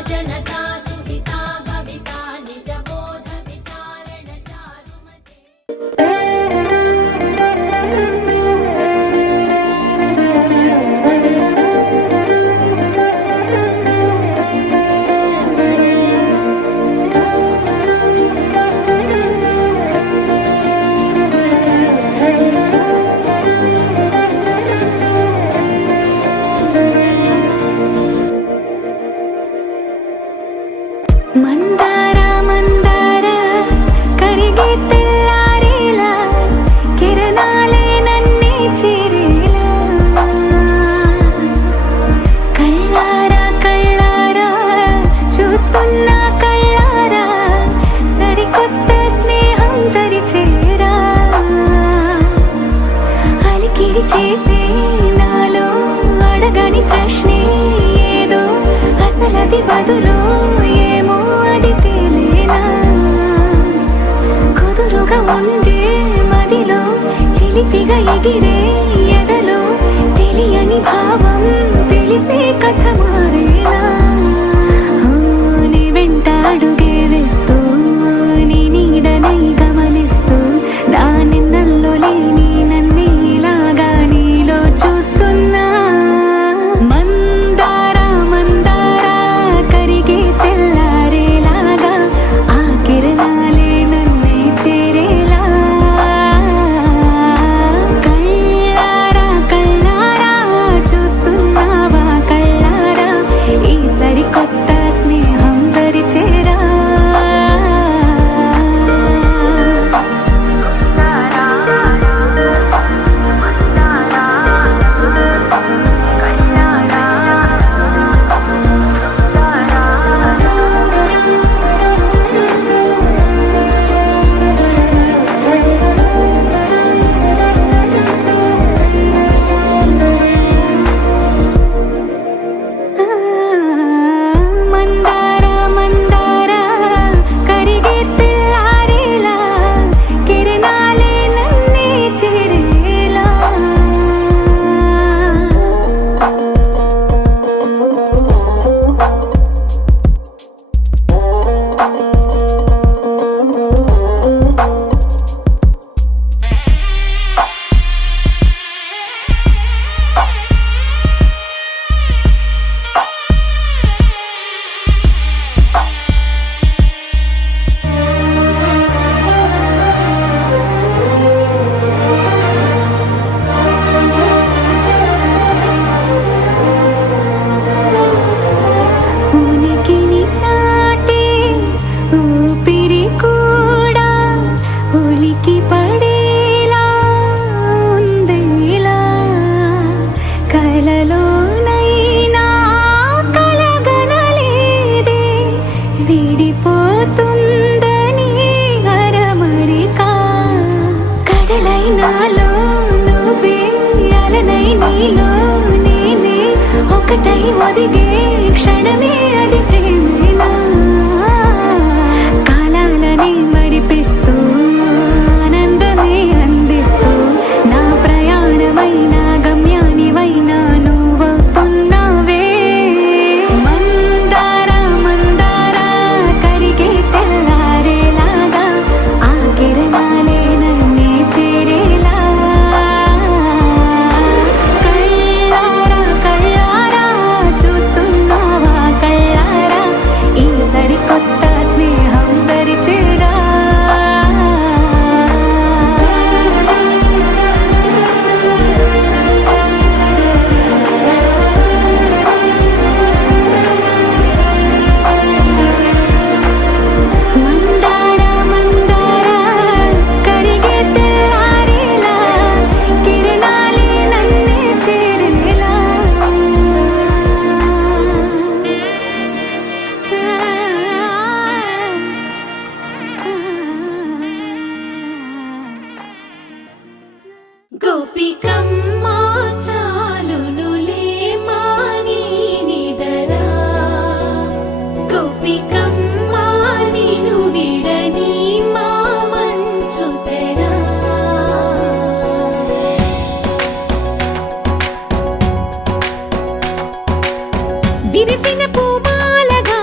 जनता सुहिता भविता निजबोध विचारण चारुमते। మందార మందార కరిగే తెల్లారేలా కిరణాలే నన్నే చేరేలా కళ్ళారా కళ్ళారా చూస్తున్నా కళ్ళారా సరికొత్త స్నేహం తరిచేరా అలికిడి చేసే నాలో అడగని ప్రశ్నే ఏదో అసలది బదులు ఏమో అది తేలేనా కుదురుగా ఉండే మదిలో చిలిపిగా ఎగిరే ఎదలో తెలియని భావం తెలిసే కథ మారేనా నీ వెంట అడుగే వేస్తూ నీ నీడనై గమనిస్తూ నా నిన్నల్లో లేని నన్నే ఇలాగా నీలో చూస్తున్నా మందార మందార కరిగే తెల్లారేలాగా ఆ కిరణాలే నన్నే చేరేలా కళ్ళారా కళ్ళారా చూస్తున్నావా కళ్ళారా ఈ సరికొత్త స్నేహం పరిచేరా మందార మందార కరిగే తెల్లారేలా కిరణాలే నన్నే చేరేలా ఉనికిని చాటే ఊపిరి కూడా ఉలికి పడేలా ఉందేలా కలలోనైనా కలగనలేదే విడిపోతుందని అరమరిక కడలై నాలో నువ్వే అలనై నీలో నేనే ఒకటై ఒదిగే క్షణమే అది ప్రేమేనా కాలాలని మరిపిస్తూ ఆనందమే అందిస్తూ నా ప్రయాణమైన గమ్యానివైనా నువ్వవుతున్నావే మందార మందార కరిగే తెల్లారేలాగా ఆ కిరణాలే నన్నే చేరేలా కళ్ళారా కళ్ళారా చూస్తున్నావా కళ్ళారా ఈ సరికొత్త స్నేహం పరిచేరా మందార మందార కరిగే తెల్లారేలా కిరణాలే నన్నే చేరేలా గోపికమ్మ చాలునులే మాని నిదరా గోపికమ్మ నిను విడని మా మంచు తెరా విరిసిన పూమాలగా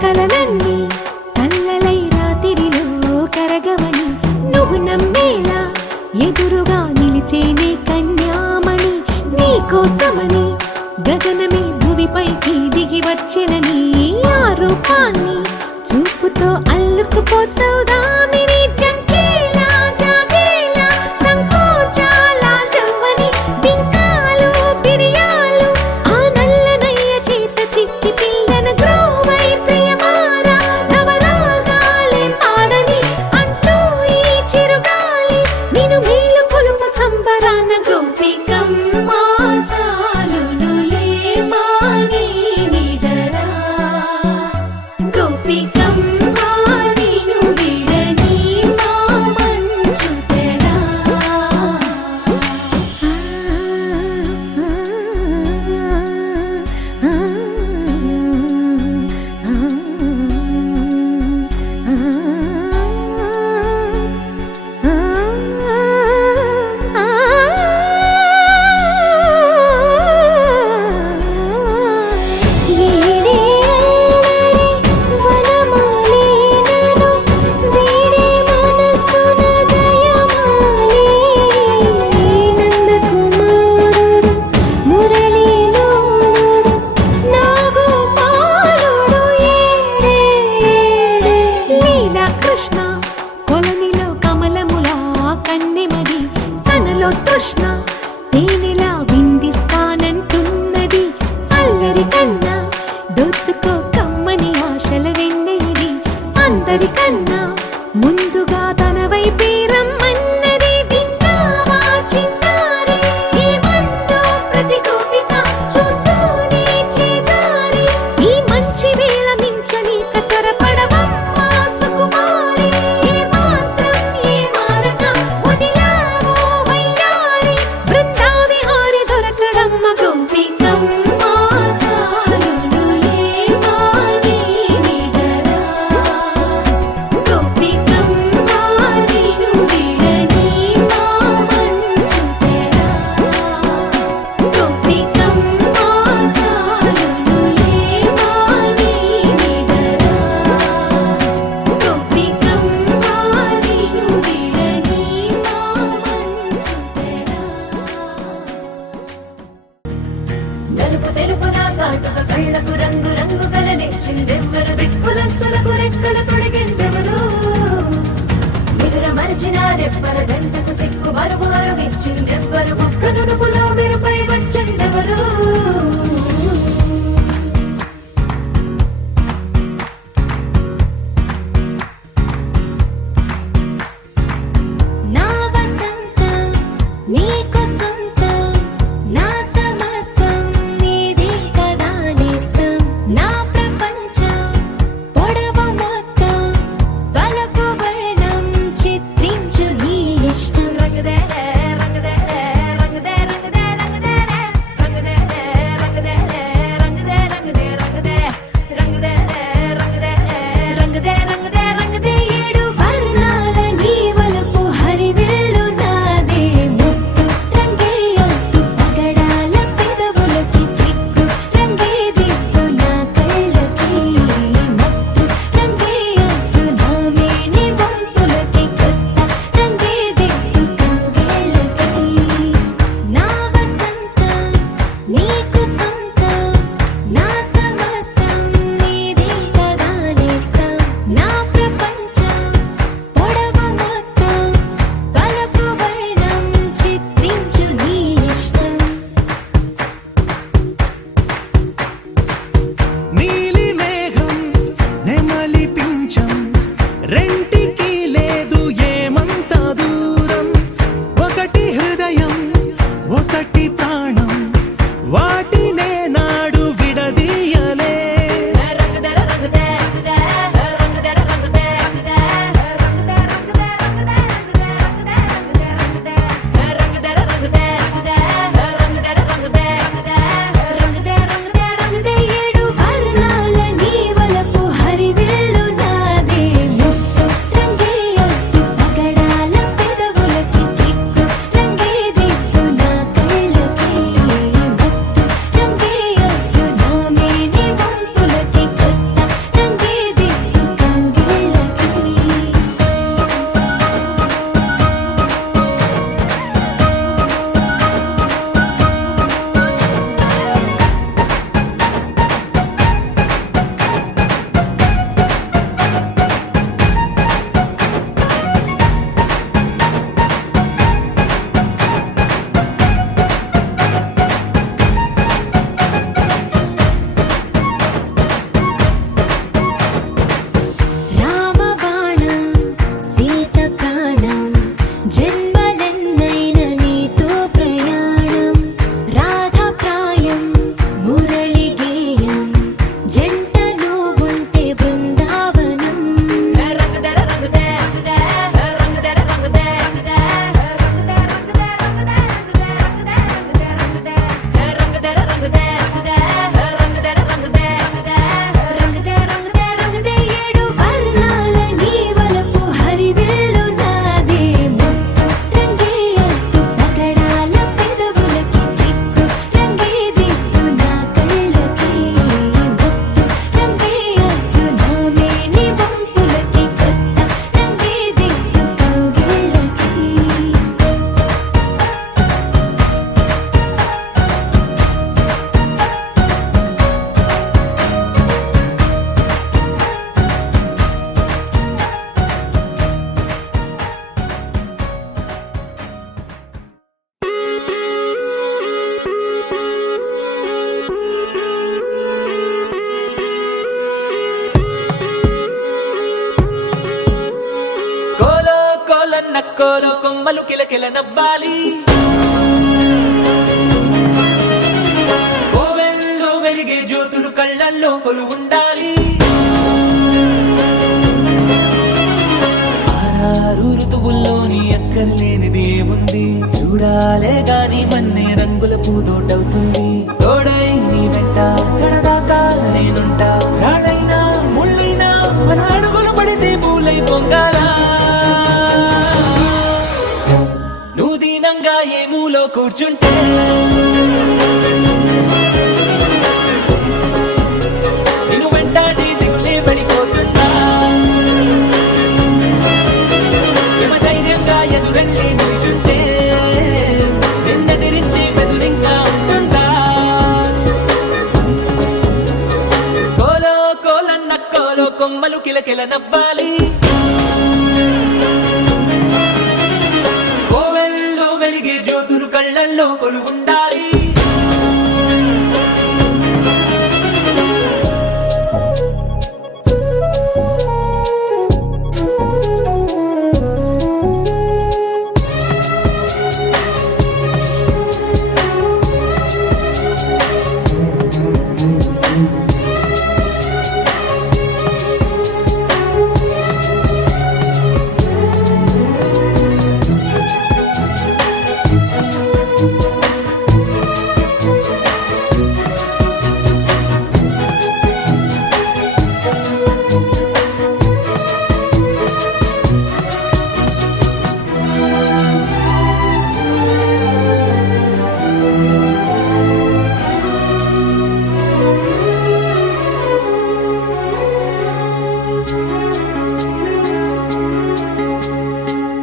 కలలన్నీ కల్లలై రాత్రిలో కరగవని నువ్వు నమ్మేలా ఎదురుగా నిలిచేనే కన్యామణి నీకోసమని గగనమే భువిపైకి దిగి వచ్చెనని ఆ రూపాన్ని చూపుతో అల్లుకుపోసౌదామిని జంకేలా జాగేలా సంకోచాల జవ్వని బింకాలు బిరియాలు ఆ నల్లనయ్య చేత చిక్కి పిల్లన గ్రోవై ప్రియమారా నవరాగాలే పాడని అంటూ ఈ చిరుగాలి నిన్ను మేలు కొలుపు సంబరాన గోపికమ్మ చాలునులే మాని నిదరా గోపికమ్మ నిన్ను విడని మా మంచు తెరా కృష్ణ కొలనిలో కమలములా కన్నెమది తనలో తృష్ణ తేనెలా విందిస్తానంటున్నది అల్లరి కన్నా దోచుకో కమ్మని ఆశల వెన్నెయిది అందరికన్నా ముందుగా తన వైపే రమ్మన్నది విన్నావా చిన్నారి ఏమందో ప్రతి గోపిక చూస్తూనే చేజారి ఈ మంచి వేళ మించని కతరపడవమ్మ సుకుమారి ఏ మాత్రం ఏ మారక వదిలావో వయ్యారి బృందావిహారి దొరకడమ్మ గోపికమ్మ చాలునులే మాని నిదరా గోపికమ్మ నిన్ను విడని మా మంచు తెరా గోపికమ్మ చాలునులే మాని నిదరా గోపికమ్మ నిన్ను విడని మా మంచు తెరా నలుపు తెలుపున కాటుక కళ్ళకు రంగు రంగు కలనిచ్చిందెవ్వరు దిక్కులంచులకు రెక్కలు తొడిగిందెవరు నిదుర మరిచిన రెప్పల జంటకు సిక్కు మరుమారు ఇచ్చిందెవ్వరు ఒక్క నునుపులో మెరుపై వచ్చిందెవరు నా వసంతం నీకు సొంతం నా సమస్తం నీది కదా నేస్తం నా ప్రపంచం పొడవు మొత్తం వలపు వర్ణం చిత్రించు నీ ఇష్టం రంగదే రంగదే నక్కోలో కొమ్మలు కిలకిల నవ్వాలి. కోవెల్లో వెలిగే జ్యోతులు కళ్ళల్లో కొలు ఉండాలి. ఆరారు ఋతువుల్లోని ఎక్కర్లేనిది ఏముంది, చూడాలే గాని మన్నే రంగుల పూదోటవుతుంది. తోడై నీ వెంట గడదాకా నేనుంటా, రాళ్ళైనా ముళ్ళైనా మన అడుగులు పడితే పూలై పొంగాలా. నువ్వు దీనంగా ఏ మూలో కూర్చుంటే నిన్ను వెంటాడి దిగులే పడిపోతుందా. ధైర్యంగా ఎదురెళ్ళి నిల్చుంటే నిన్నెదిరించే బెదురింకా ఉంటుందా. కోలో కోలన్న కోలో కొమ్మలు కిలకిల నవ్వాలి. కోవెల్లో వెలిగే జ్యోతులు కళ్ళల్లో కొలు ఉండాలి.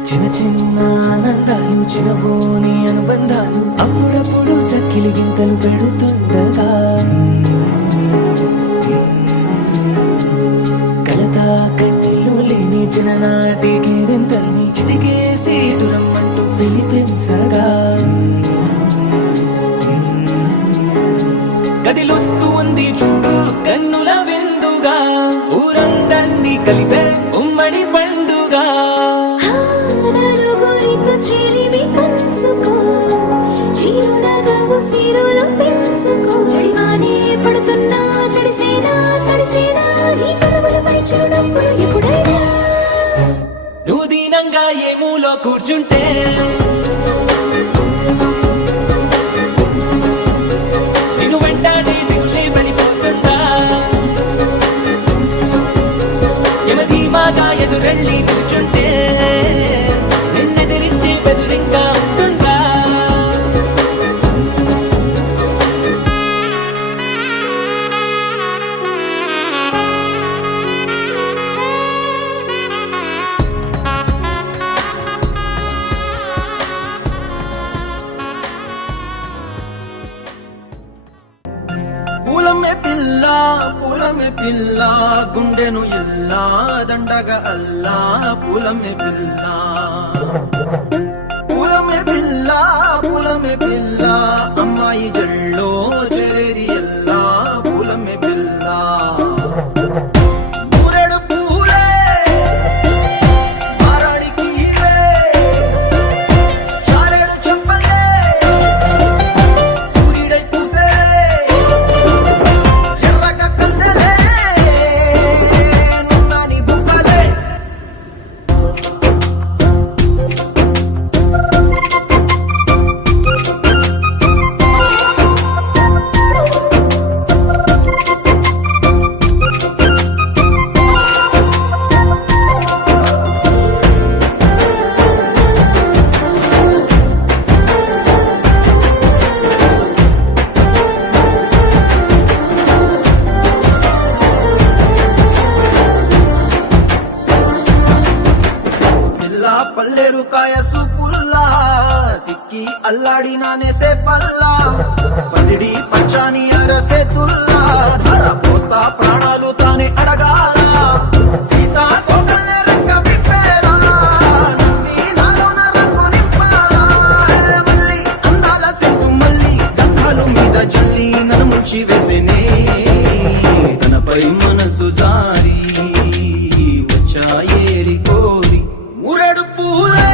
చిన్న చిన్న ఆనందాలు, చిన్నబోని అనుబంధాలు అప్పుడప్పుడు చక్కిలి గింతలు పెడుతుండగా, కలతా కన్నీళ్ళు లేని చిన్ననాటి గిరింతల్ని చిటికేసి దురమ్మంటూ పిలిపించగా, కదిలొస్తూ ఉంది చూడు కన్నుల విందుగా, ఊరందర్నీ కలిపే ఉమ్మడి పండుగ. నలుగురితో చెలిమి పంచుకో, చిరునగవు సిరులు పెంచుకో. చెడివానే పడుతున్నా చెడిసేనా తడిసేనా, నీ కనుమలపై చూడప్పుడు ఎప్పుడైనా. నువ్వు దీనంగా ఏ మూలో కూర్చుంటే నిన్ను వెంటాడి దిగులే పడిపోతుందా. యమధీమాగా ఎదురెళ్ళి కూర్చుంటే నిన్నెదిరించే బెదురింకా ఉంటుందా. పూలమే పిల్ల గుండెను ఇల్లా దండగా అల్లా. పూలమే పిల్ల అమ్మాయి జల్లో చెరేది ఎల్లా. పూలమే పిల్ల ఊరెడు పూలే మారాడికి చారెడు చెప్పలే సూర్యుడై పూసే ఎర్రగా కందలే నున్నాని బుక్కలే. పల్లేరు కాయ సూపుల్లా సిక్కి అల్లాడినానే సే పల్లా. పసిడి పచ్చాని అరసే తుల్లా ధర పోస్తా ప్రాణాలు తానే అడగాల. సీతా కోకల్లే రంగ విప్పేలా నవ్వి నాలోన రంగు నింపాలా. మల్లి అందాల సెట్టు మల్లి గంధాలు మీద జల్లి నన్ను ముంచి వేసేనే. తనపై మనసు జారి వచ్చాయేరి కోరి ఊరెడు పూలే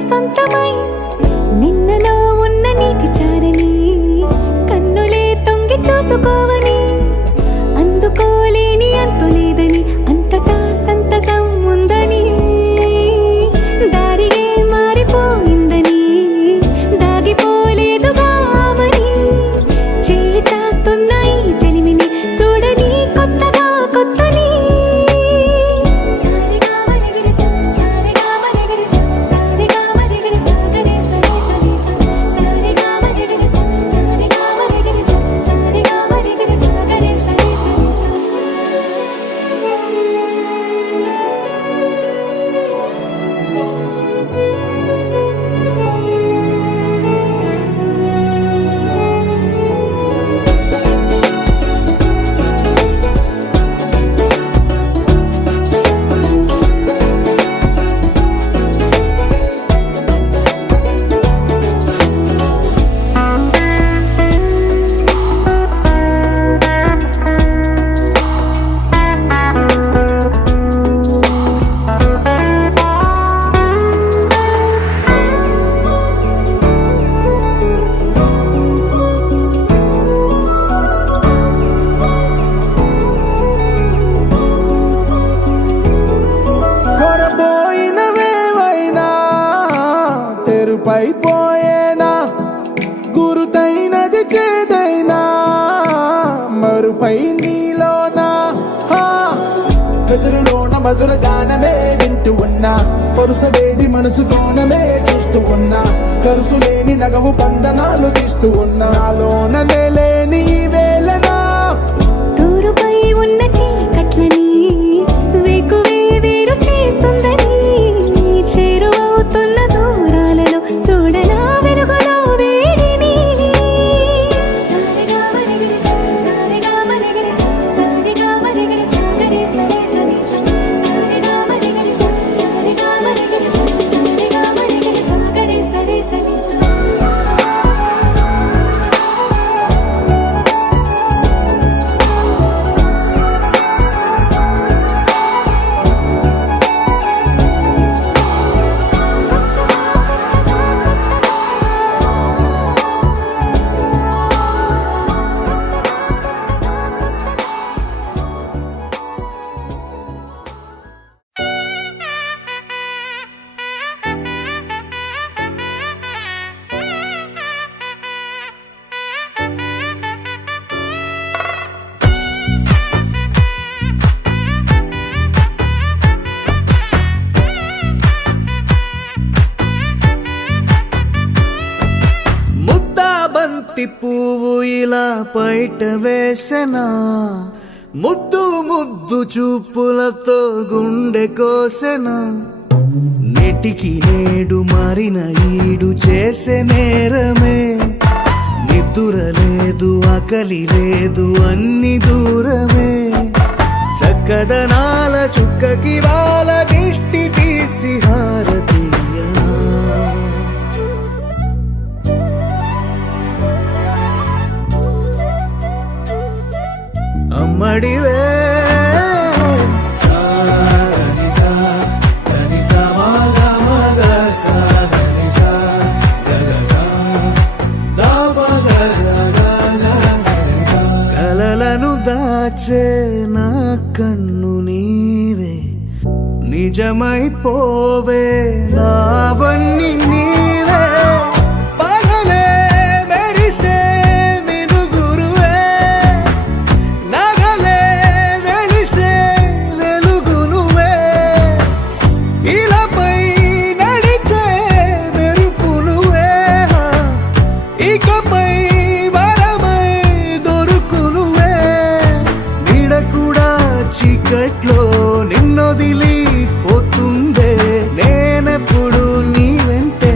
సొంతమై నిన్నలో ఉన్న నీటి చారని కన్నులే తొంగి చూసుకోవని అందుకోలేని అంతు లేదని అంతటా సంతసం ఉందని దారిగే మారిపోయిందని దాగిపోలేదుగా ఆమని చేయి చాస్తున్నాయి చెలిమిని చూడని కొత్తగా కొత్తని సారిగా మరిగిరిసా సారిగా మరిగిరిసా సారిగా మరిగిరిసా గరే సరి సరి సారిగా మరిగిరిసా సారిగా మరిగిరిసా సారిగా మరిగిరిసా గరే సరి సరి కొరబోయినవేవైనా తెరుపైపోయేనా గురుతైనది చేదైనా మరుపై నీలోనా వెదురులోన మధుర గానమే వింటూ ఉన్నా పరుసవేది మనసు కోణమే చూస్తూ ఉన్నా కరుసు లేని నగవు బంధనాలు తీస్తూ ఉన్నా నాలోన లేని ఈ వేళనా తూరుపై ఉన్న చీకట్లని వేకువే వేరు చేస్తుందని చేరువవుతున్న దూరాలలో చూడనా వెలుగులో వేడిని సారిగా మరిగిరిసా సారిగా మరిగిరిసా సారిగా మరిగిరిసా గరే సరి సరి సారిగా మరిగిరిసా సారిగా మరిగిరిసా సారిగా మరిగిరిసా గరే సరి సరి ముద్దా బంతి పువ్వు ఇలా బయట వేసెనా ముద్దు ముద్దు చూపులతో గుండె కోసెనా నెటికి నేడు మారిన ఈడు చేసే నేరమే నిద్ర లేదు ఆకలి లేదు అన్ని దూరమే చక్కదనాల చుక్కకి వాళ్ళ దిష్టి తీసి హారతీయనా అమ్మడివే కలలను దాచే నా కన్ను నీవే నిజమైపోవే నావన్నీ నీవే పగలే మెరిసే మినుగురువే నగలే వెలిసే వెలుగు నువ్వే ఇలాపై నడిచే మెరుపు నువ్వే ఇకపై వరమై దొరుకు నువ్వే నీడ కూడా చీకట్లో నిన్నొదిలి పోతుందే నేనెప్పుడు నీ వెంటే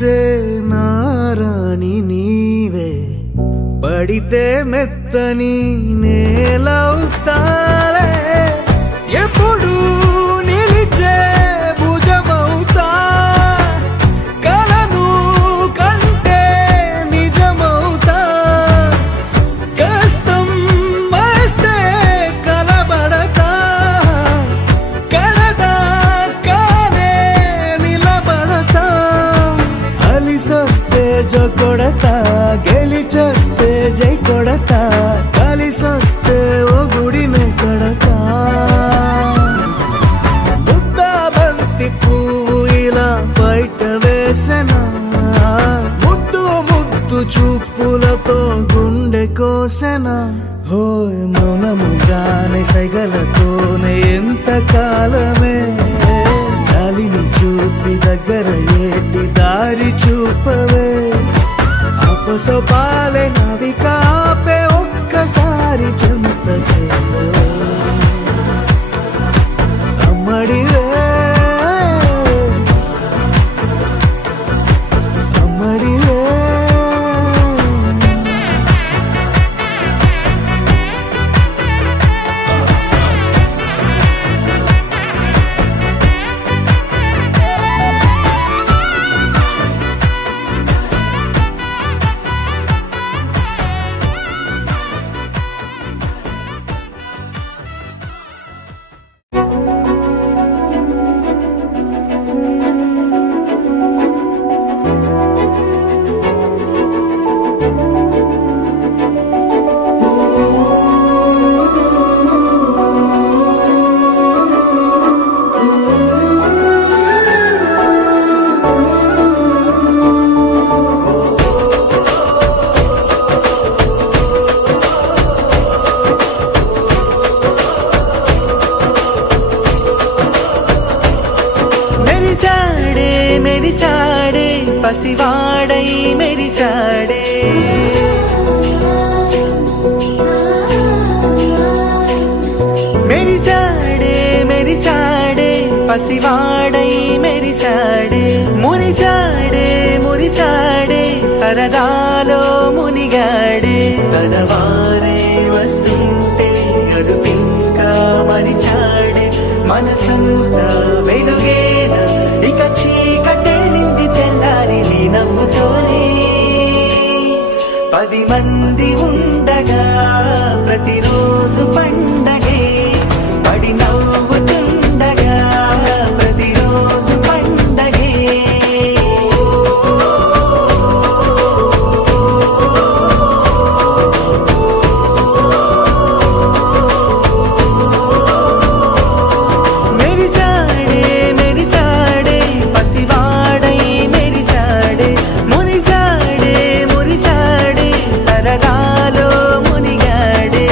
మురిసే నారాణి నీవే, పడితే మెత్తని నేలవుతాలే, ఎప్పుడు నిలిచే భుజమవుతా, కలను కంటే నిజమవుతా, కష్టం వస్తే కలబడతా, కడదాకానే నిలబడతా, అలిసొస్తే జో కొడతా, గెలిచొస్తే జై కొడతా, కలిసొస్తే ఓ గుడినే కడతా. ముద్దా బంతి పువ్వు ఇలా బయట వేసెనా, ముద్దు ముద్దు చూపులతో గుండె కోసెనా, హోయ్ మౌనముగానే సైగలతోనే ఎంత కాలమే, జాలిని చూపి దగ్గర ఏటి దారి చూపవే, అపసొపాలే నవికాపే ఒక్కసారి చెంత చేరవే, అమ్మడివే అమ్మడివే. మెరిసాడే పసివాడై మెరిసాడే, మెరిసాడే మెరిసాడే పసివాడై మెరిసాడే, మురిసాడే మురిసాడే సరదాలో మునిగాడే, తనవారే వస్తుంటే అరుపింకా మరిచాడే, మనసంతా వెలుగేన ఇక చీకటెళ్ళింది తెల్లారి నీ నవ్వుతోనే, 10 మంది ఉండగా ప్రతిరోజు పండగే, పడి నవ్వుతుండగా ప్రతిరోజు పండగే. మెరిసాడే మెరిసాడే పసివాడై మెరిసాడే, మురిసాడే మురిసాడే సరదాలో మునిగాడే.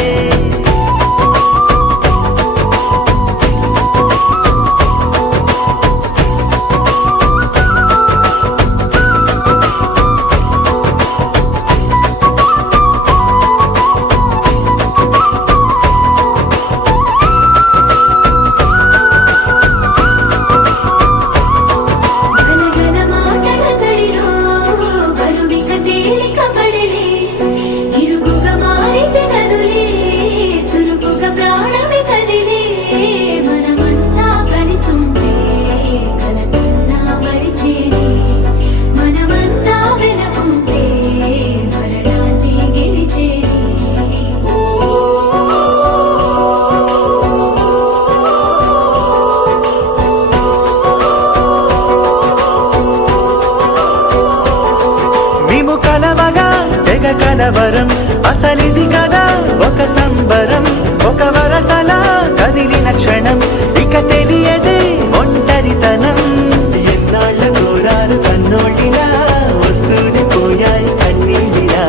గలగల మాటల సడిలో బరువిక తేలిక పడలే, ఇరుకుగా మారితే కదులే, చురుకుగా ప్రాణమి కదిలే, మనమంతా కలిసుంటే కలకన్నా మరిచేనే, మనమంతా వెనకుంటే మరణాన్ని గెలిచేనే. మేము కలవగా తెగ కలవరం, అసలిది కదా ఒక సంబరం, ఒక వరసలా కదిలిన క్షణం ఇక తెలియదే ఒంటరితనం, ఎన్నాళ్ళ కోరారు కన్నోళ్ళిలా వస్తూనే పోయాయి కన్నీళ్ళిలా,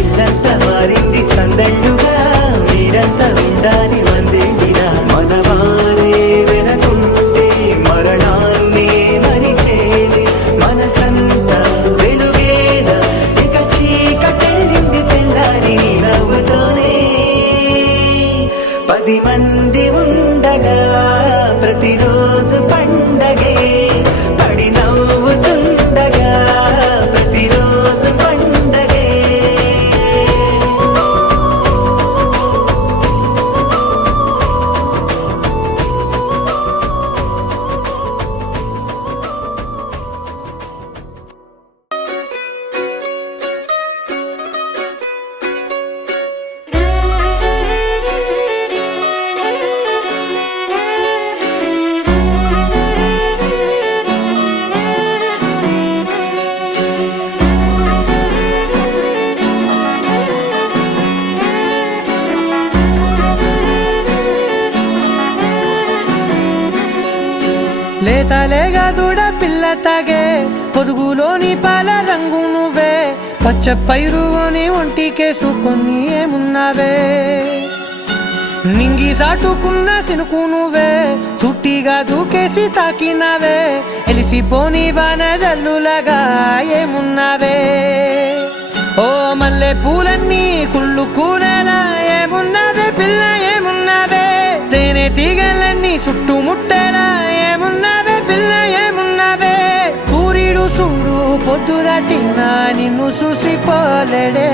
ఇల్లంతా మారింది సందళ్ళుగా మీరంతా ఉండాలి వందేళ్ళిలా, మనవారే వెనకుంటే మరణాన్నే మరిచేలే, మనసంతా వెలుగేన ఇక చీకటెళ్ళింది తెల్లారి నీ నవ్వుతోనే, 10 మంది ఉండగా ప్రతిరోజు పండగే, పడి నవ్వుతుండగా లేతలేగా దూడ పిల్ల తాగే పొదుగులోని పాల రంగు నువ్వే పచ్చ పైరుని ఒంటికేసుకొని ఏమున్నావే నింగి సాటుకున్న సినుకు నువ్వే చుట్టిగా దూకేసి తాకినావే ఎలిసిపోని వాన జల్లులగా ఏమున్నావే ఓ మల్లె పూలన్నీ కుళ్ళు కూరలా ఏమున్నావే పిల్ల ఏమున్నావే తేనె తీగలన్నీ చుట్టుముట్టేలా ఏమున్నావే పిల్ల ఏమున్నావే సూర్యుడు చూడు పొద్దురాటిన నిన్ను చూసిపోలేడే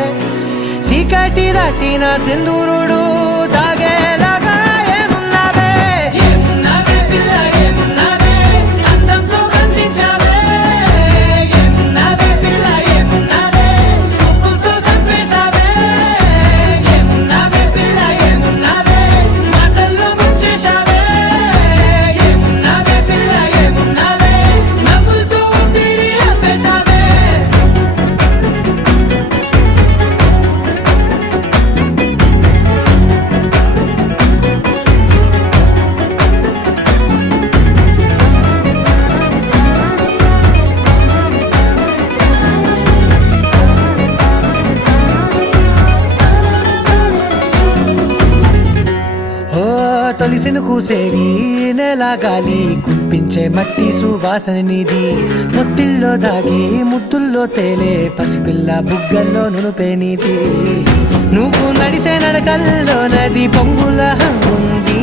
చీకటి దాటిన సింధూరుడు దాగేలాగా ఏమున్నావే ఏమున్నావే పిల్ల ఏమున్నావే అందంతో కనిపించావే ఏమున్నావే పిల్ల ఏమున్నావే సుక్కుతో చంపేశావే ఏమున్నావే పిల్ల ఏమున్నావే మాటల్లో ముంచేశావే ఏమున్నావే పిల్ల ఏమున్నావే నవ్వులతో ఊపిరి ఆపేశావే ఓ తొలిసిన కూసేరి నెల గాలి కుప్పించే మట్టి సువాసన నీది ముత్తిల్లో దాగి ముత్తుల్లో తేలే పసిపిల్ల బుగ్గల్లో నునుపే నీది నువ్వు నడిసే నడకల్లో నది పొంగుల హంగుంది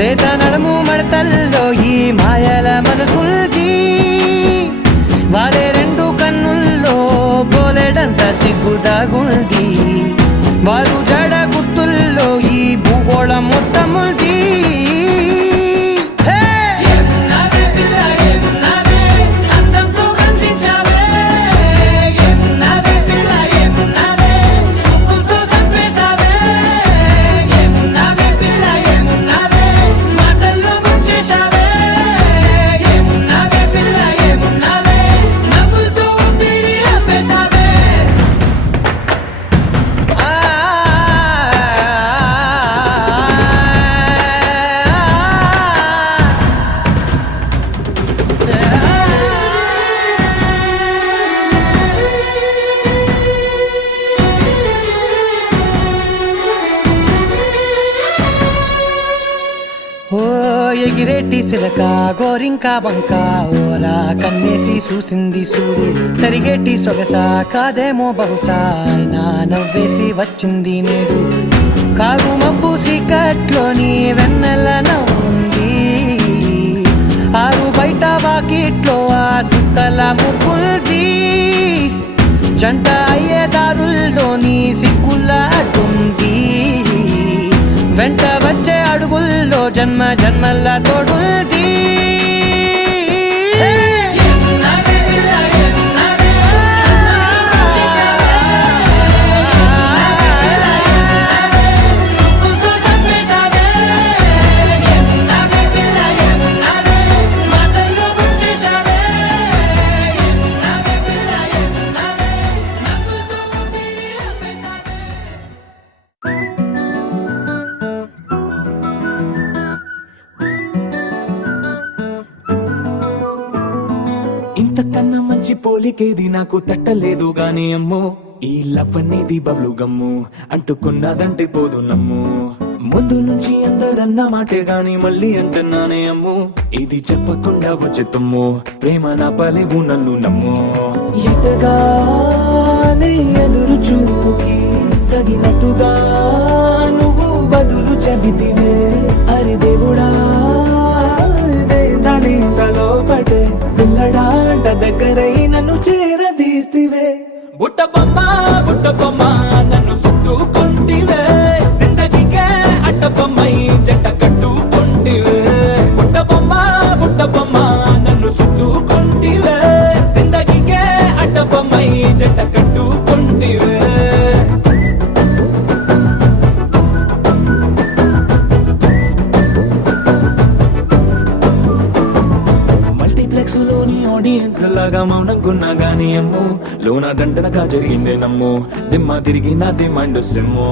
లేత నడుము మడతల్లో ఈ మాయల మనసుల్ది వారే రెండు కన్నుల్లో పోలేడంత సిగ్గుదాగుంది వారు జడ గుర్తుల్లో ఈ భూగోళం మొత్తముంది ఏమున్నావే పిల్ల ఏమున్నావే అందంతో కనిపించావే ఏమున్నావే పిల్ల ఏమున్నావే సుక్కుతో చంపేశావే ఏమున్నావే పిల్ల ఏమున్నావే మాటల్లో ముంచేశావే ఏమున్నావే పిల్ల ఏమున్నావే నవ్వులతో ఊపిరి ఆపేశావే ఓ ఎగిరేటి సిలక గోరింక వంక ఓరా కన్నేసి చూసింది చూడు తరిగేటి సొగస కాదేమో బహుశా అయినా నవ్వేసి వచ్చింది నేడు కారు మబ్బు సీకట్లోని వెన్నెల నవ్వుంది ఆరు బయట వాకిట్లో ఆ సుక్కల ముగ్గుల్ది జంట అయ్యే దారుల్లోని సిగ్గుల అడ్డుంది వెంట వచ్చే అడుగుల్లో జన్మ జన్మల తోడుల్ది ఏమున్నావే పిల్ల ఏమున్నావే సుక్కుతో చంపేశావే ఏమున్నావే పిల్ల ఏమున్నావే మాటల్లో ముంచేశావే ఏమున్నావే పిల్ల ఏమున్నావే నవ్వులతో ఊపిరి ఆపేశావే ఇంతకన్నా మంచి పోలికేది నాకు తట్టలేదు గాని అమ్మో ఈ లవ్ అనేది బబ్లు గమ్ము అంటుకున్నదంటే పోదు నమ్ము ముందు నుంచి అందరన్న మాటే గాని మళ్ళీ అంటున్నానే అమ్ము ఇది చెప్పకుండా వచ్చే తుమ్ము ప్రేమ నా పలేవు నన్ను నమ్ము ఎటగానే ఎదురు చూకి తగినట్టుగా నువ్వు బదులు చెబితివే అరే దేవుడా దాని తలో పడే పిల్లడాంట దగ్గరై నన్ను చేరదీస్తివే బుట్ట బొమ్మ నన్ను చుట్టుకుంటివే జిందగీకే అట్ట బొమ్మై జంట కట్టుకుంటివే బుట్ట బొమ్మ నన్ను చుట్టుకుంటివే జిందగీకే అట్ట బొమ్మై జంట కట్టుకుంటివే ఆడియన్స్ లాగా మౌనంకున్నా గానీ అమ్ము లోన దండనగా జరిగిందే నమ్ము దిమ్మ తిరిగి నా దిమ్మండు సిమ్ము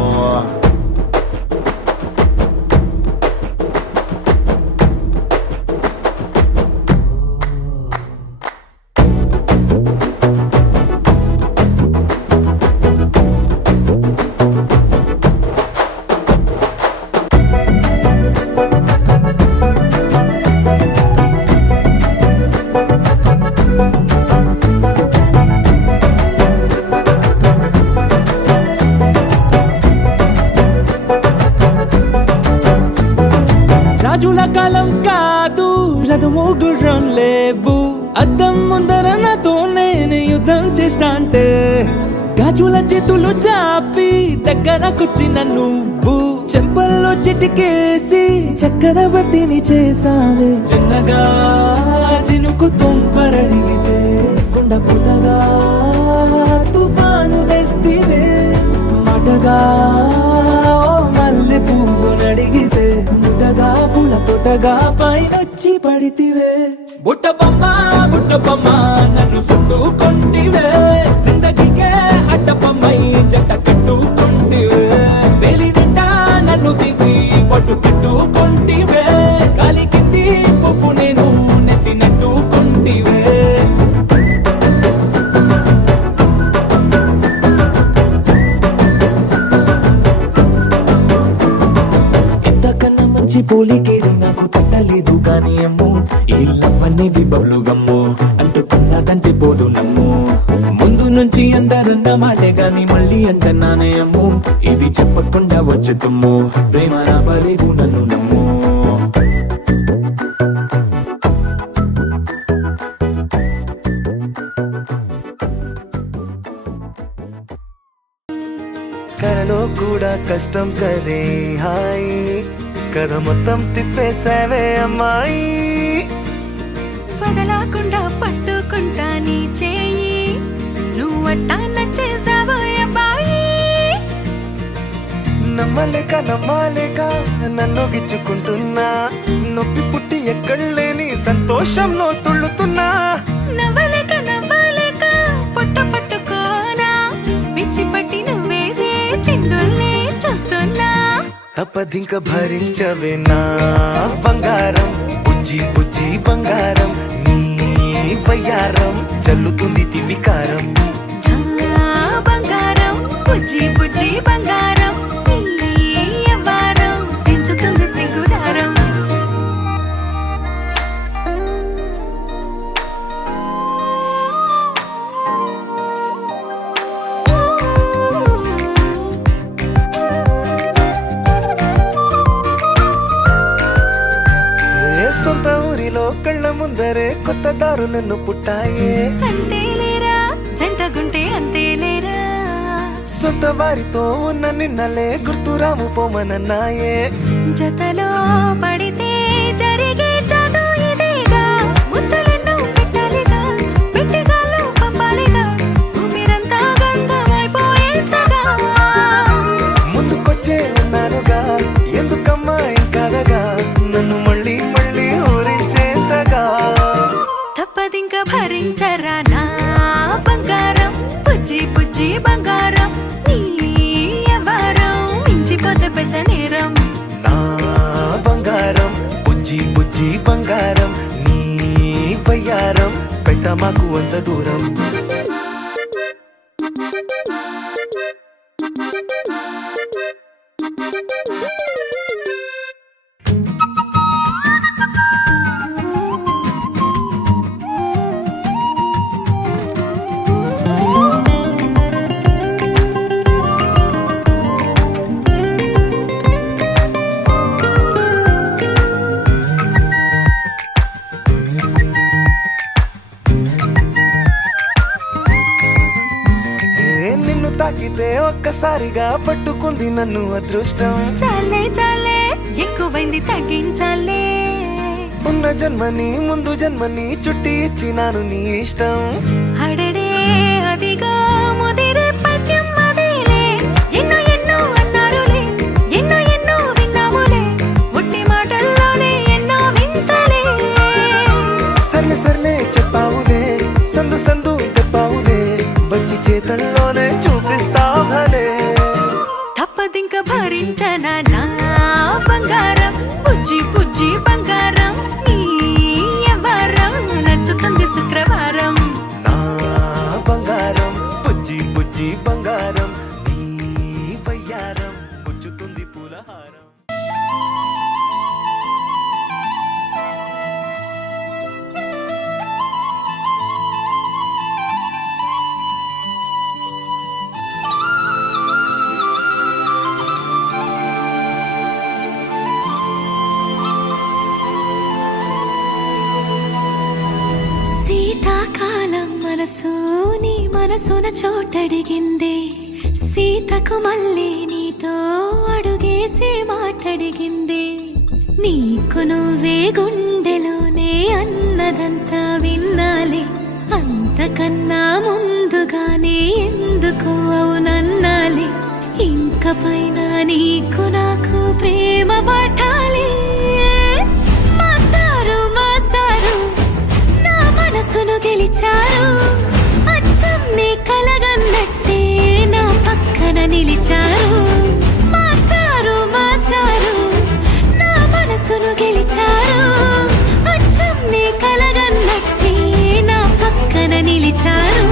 రాజుల కాలం కాదు, రథము గుర్రం లేవు, అద్దం ముందర నాతో నేను యుద్ధం చేస్తా అంటే గాజుల చేతులు చాపి దగ్గరకొచ్చిన నువ్వు చెంపల్లో చిటికేసి చక్రవర్తిని చేసావే. చిన్నగా చినుకు తుంపరడిగితే కుండ పుటగా తుఫాను తెస్తివే. మాటగా మల్లె పువ్వు నడిగితే ముటగా పూల తోటగా పైనొచ్చి పడితివే. బుట్ట బొమ్మ నన్ను చుట్టుకొంటివే, జిందగీకే అడ్డపమ్మై జంట కట్టుకొంటివే. వేలి నిండా నన్ను తీసి పట్టు పెట్టుకొంటివే, గాలి కింది పువ్వు నేను నెత్తినట్టుకొంటివే. ఇంతకన్నా మంచి పోలికేది నాకు తట్టలేదు కానీ అమ్మో, ఈ లవ్ అనేది బబ్లు గమ్ము అంటుకున్నదంటే పోదు నమ్ము. ముందు నుంచి అందరన్న మాటే గాని మళ్ళీ అంటున్నానే అమ్ము, ఇది చెప్పకుండా వచ్చే తుమ్ము, ప్రేమ రాబలేదు నన్ను నమ్ము. కలలో కూడా కష్టం కదే హాయ్, కథ మొత్తం తిప్పేసావే అమ్మాయి. వదలకుండా పట్టుకుంటా నీ చేయి, నువ్వట్టా నచ్చేసావో అబ్బాయి. నమ్మలేక నన్ను గిచ్చుకుంటున్నా, నొప్పి పుట్టి ఎక్కడలేని సంతోషంలో తుళ్ళుతున్నా. నవ్వలేక పొట్ట పట్టుకోనా, పిచ్చి పట్టి నువ్వేసే చిందుల్ని చూస్తున్నా. తప్పదింక భరించవే నా బంగారం, బుజ్జి బుజ్జి బంగారం, నీ వయ్యారం చల్లుతుంది తిమికారం. నా బంగారం బుజ్జి బుజ్జి బంగారం, నీ యవ్వారం పెంచుతుంది సిగ్గుదారం. సొంత ఊరిలో కళ్ళ ముందరే కొత్త దారులను పుట్టాయే. అంతేలేరా జంటగుంటే అంతేలేరా, సొంత వారితో ఉన్న నిన్నలే గుర్తురాము పోమనన్నాయే. జతలో పడితే జరిగే చదువు ఇదేగా, ముద్దలెన్నో పెట్టాలిగా, పెట్టిగాల్లో పంపాలిగా, ఊపిరంతా గంతమైపోయేంతగా. ముందుకొచ్చే ఉన్నానుగా, ఎందుకమ్మా ఇంకాదగా, నన్ను మళ్ళీ మళ్ళీ ఊరించేంతగా. తప్పదింక భరించరా నా బంగారం, బుజ్జి బుజ్జి బంగారం, నీ యవ్వారం మించిపోతే పెద్ద నేరం. నా బంగారం బుజ్జి బుజ్జి బంగారం, నీ వయ్యారం పెట్ట మాకు అంత దూరం. నిన్ను తాకితే ఒక్కసారిగా పట్టుకుంది నన్ను అదృష్టం. చాలే చాలే ఎక్కువైంది తగ్గించాలే, ఉన్న జన్మని ముందు జన్మని చుట్టి ఇచ్చినాను నీ ఇష్టం. అడడే అదిగా ముదిరే పద్యం అదేలే, ఎన్నో ఎన్నో అన్నారులే, ఎన్నో ఎన్నో విన్నాములే, ఒట్టి మాటల్లోనే ఎన్నో వింతలే. సర్లే సర్లే చెప్పావులే, సందు సందు చెప్పావులే, వచ్చి చేతల్లోనే చూపిస్తావలే. తప్పదింక భరించనా నా బంగారం, బుజ్జి బుజ్జి బంగారం, నీ యవ్వారం నచ్చుతుంది శుక్రవారం. నా బంగారం బుజ్జి బుజ్జి బంగారం, నీ వయ్యారం పుచ్చుతుంది పూలహారం. మనసు నీ మనసున చోటడిగిందే సీతకు మళ్ళీ నీతో అడుగేసి మాటడిగిందే నీకు నువ్వే గుండెలోనే అన్నదంతా విన్నాలే అంతకన్నా ముందుగానే ఎందుకు అవునన్నాలే ఇంక పైన నీకు నాకు ప్రేమ పాఠాలే మాస్టారు మాస్టారు నా మనసును గెలిచారు అచ్చం నీ కలగన్నట్టే నా పక్కన నిలిచారు మాస్టారు మాస్టారు నా మనసును గెలిచారు అచ్చం నీ కలగన్నట్టే నా పక్కన నిలిచారు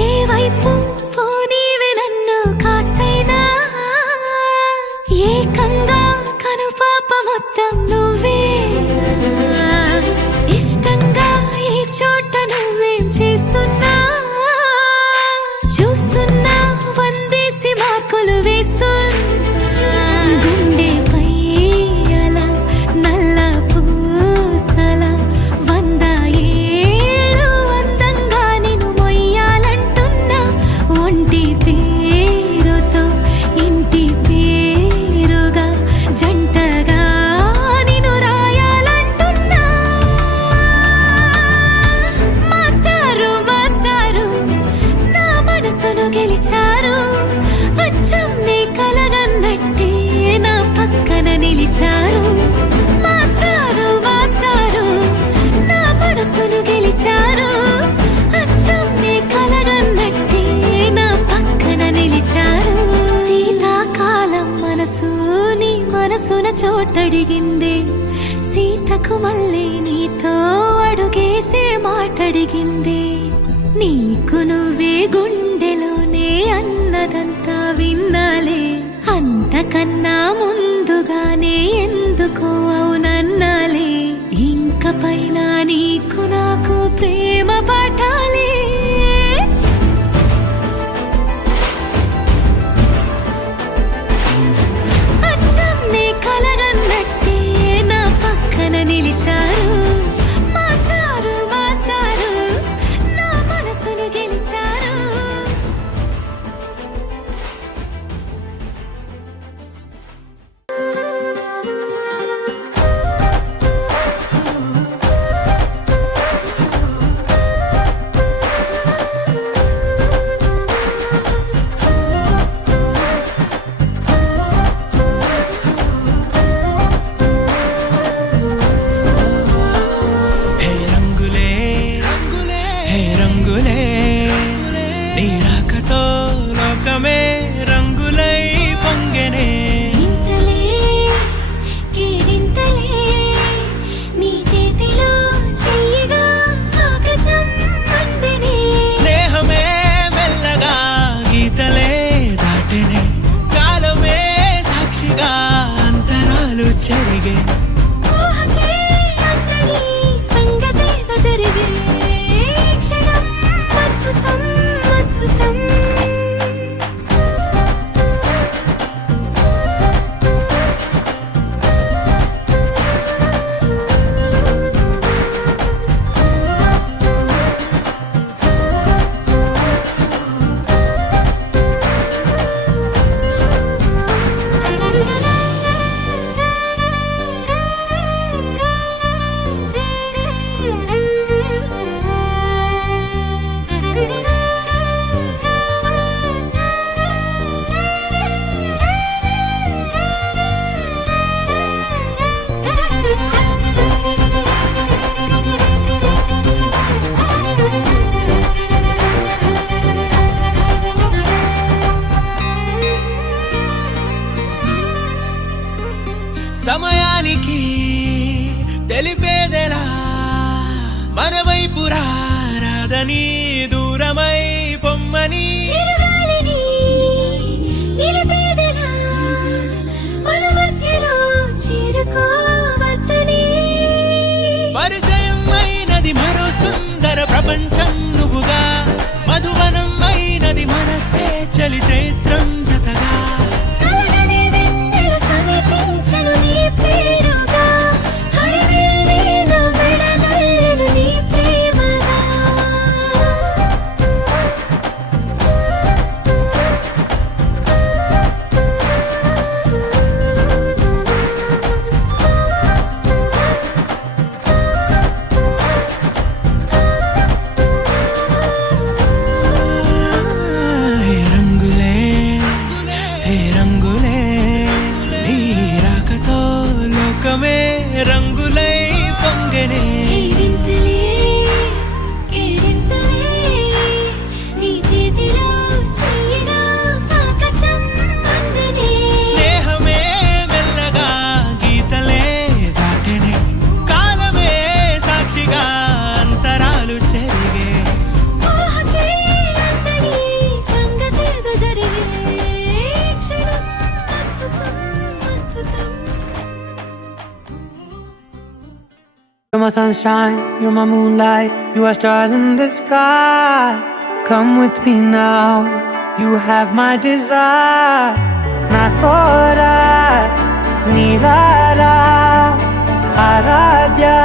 ఏ వైపు పోనీవి నన్ను కాస్తైనా ఏకంగా కనుపాప మొత్తం నువ్వే ఇష్టంగా ఈ చోట నువ్వేం చేస్తున్నా చూస్తున్నా వందేసి మార్కులు వేస్తున్నా గుండెపై అలా నల్ల పూసల 100 ఏళ్ళు అందంగా నిన్ను మొయ్యాలంటున్నా ఒంటి పేరుతో ఇంటి పేరుగా జంటగా నిన్ను రాయాలంటున్నా మాస్టారు మాస్టారు నా మనసును గెలిచారు అచ్చం నీ కలగన్నట్టే నా పక్కన నిలిచారు మాస్టారు మాస్టారు నా మనసును గెలిచారు అచ్చం నీ కలగన్నట్టే నా పక్కన నిలిచారు శీతాకాలం మనసు నీ మనసున చోటడిగిందే సీతకు మళ్ళీ నీతో అడుగేసే మాటడిగిందే నీకు నువ్వే గుండెలోనే అన్నదంతా విన్నాలే అంతకన్నా ముందుగానే ఎందుకు అవునన్నాలే ఇంక పైన నీకు నాకు ప్రేమ పాఠాలే అచ్చం నీ కలగన్నట్టే నా పక్కన నిలిచారు మాస్టారు మాస్టారు నా మనసును గెలిచారు హే రంగులే రంగులే హే రంగులే నీ రాకతో లోకమే రంగులై పొంగెనే ఇంతలే కేరింతలే నీ చేతిలో చెయ్యగా ఆకాశం అందనే స్నేహమే మెల్లగా గీతలే దాటెనే కాలమే సాక్షిగా అంతరాలు చెరిగే ఊహకే అంతని సంగతేదో జరిగే ఈ క్షణం అద్భుతం అద్భుతం మనకి తెలిపేదెలా మన వైపు రాదని దూరమై పొమ్మని చిరుగాలిని నిలిపేదెలా మన మధ్యలో చేరుకోవద్దని పరిచయం అయినది మరో సుందర ప్రపంచం నువ్వుగా మధువనం అయినది మనసే చలి చైత్రం జతగా కలగని వెన్నెల సమీపించను నీ పేరుగా హరివిల్లి నా మెడదల్లెను నీ ప్రేమగా హే రంగులే హే రంగులే నీ రాకతో లోకమే రంగులై పొంగనే వింతలే కేరింతలే నీ చేతిలో చెయ్యగా ఆకాశం అందనే స్నేహమే మెల్లగా గీతలే దాటెనే కాలమే సాక్షిగా అంతరాలు చెరిగే ఊహకే అందని సంగతేదో జరిగే క్షణం అద్భుతం You're my sunshine, you're my moonlight, you are stars in the sky. Come with me now, you have my desire. Nakora, Nilara, Aradya.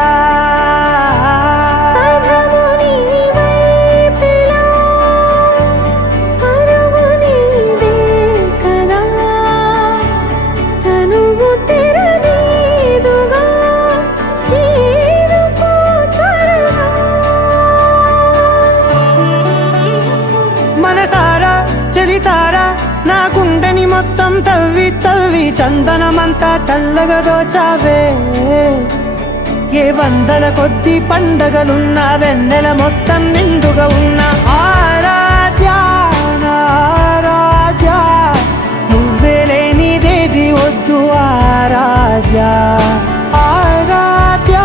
పదముని వైపులా పరముని దేకదా తనువు తెరనీదుగా చేరుకో త్వరగా మనసారా చలితారా నా గుండెని మొత్తం తవ్వి తవ్వి చందనమంతా చల్లగా దోచావే ఏ వందల కొద్ది పండగలున్నా వెన్నెల మొత్తం నిండుగా ఉన్న ఆరాధ్య నా ఆరాధ్య నువ్వే లేనిదేది వద్దు ఆరాధ్య ఆరాధ్య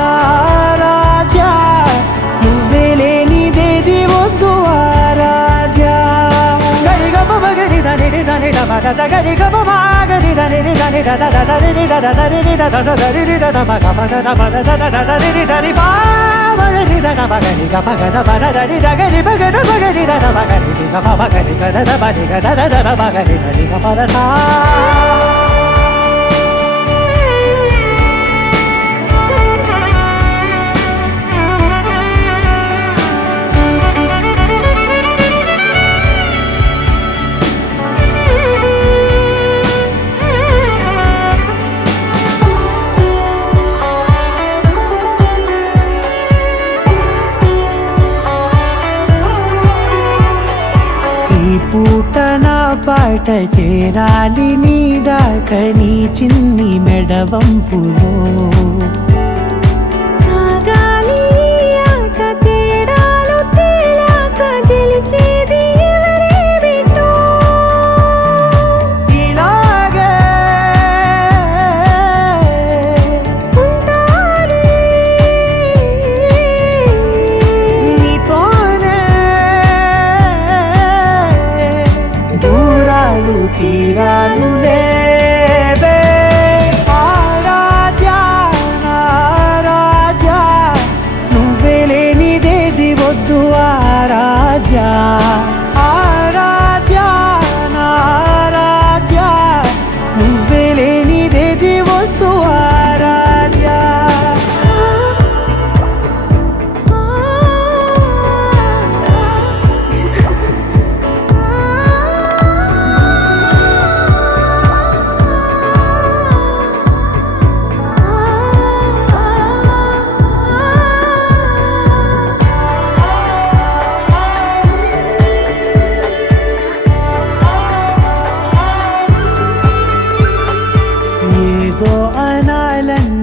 నా ఆరాధ్య నువ్వే లేనిదేది వద్దు ఆరాధ్య గరిగ బగరి దని దని దబద గరిగ బగరి దని దని దద దరి దద దరి దద దరి దద మగ మగ దబద దద దరి దరి బాగరి దద బగరి గ బగద బద దరి దగరి బగద బగరి దద బగరి గ బగరి గద దబది గద దద బగరి దరి గ పద సా ఈ పూట నా పాట చేరాలి నీ దాకా నీ చిన్ని మెడవంపులో